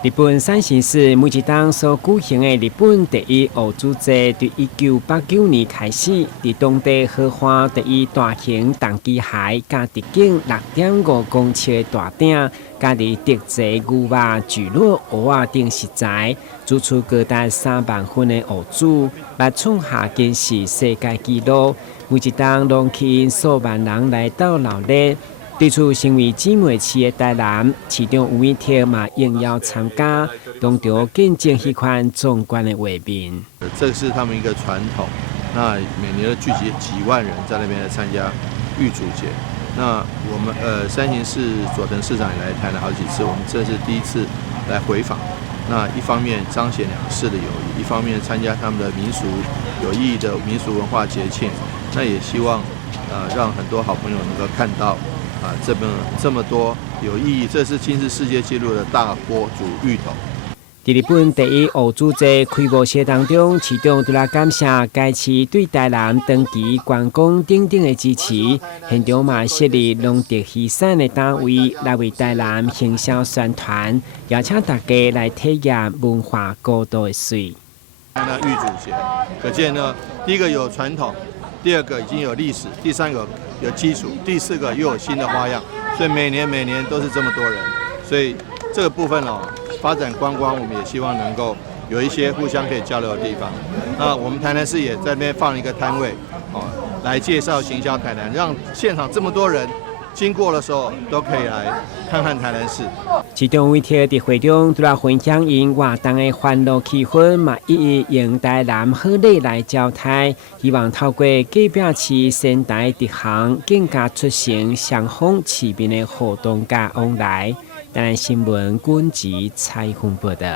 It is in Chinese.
日本山形市每一档所举行的日本第一学主节，从1989年开始，在当地合法第一大型重机械，加直径6.5公尺的大鼎，加伫特chế牛肉、蒟蒻、蚵仔等食材，煮出高达3万份的学主，来创下吉尼斯世界纪录。每一档拢吸引数万人来到闹热。对此，身为姊妹市的台南市长吴美婷嘛应邀参加，当场见证迄款壮观的画面。这是他们一个传统，那每年都聚集几万人在那边来参加玉竹节。那我们山形市佐藤市长也来台南好几次，我们这是第一次来回访。那一方面彰显两市的友谊，一方面参加他们的民俗有意义的民俗文化节庆。那也希望让很多好朋友能够看到。这么多有意义，这是吉尼斯世界纪录的大锅煮芋头。在日本第一学主节开幕式当中，市长除了感谢该市对台南长期观光等等的支持，现场嘛设立农特渔产的单位来为台南行销宣传，邀请大家来体验文化高度的水。那玉竹节，可见呢，第一个有传统。第二个已经有历史，第三个有基础，第四个又有新的花样，所以每年都是这么多人，所以这个部分发展观光，我们也希望能够有一些互相可以交流的地方。那我们台南市也在那边放一个摊位，来介绍行销台南，让现场这么多人经过的时候都可以来看看台南市。市长为特在会中除了分享因活动的欢乐气氛，嘛一一用台南好礼来交代，希望透过隔壁市先台特行，更加出行相逢市民的活动加往来。台南新闻军集采访报道。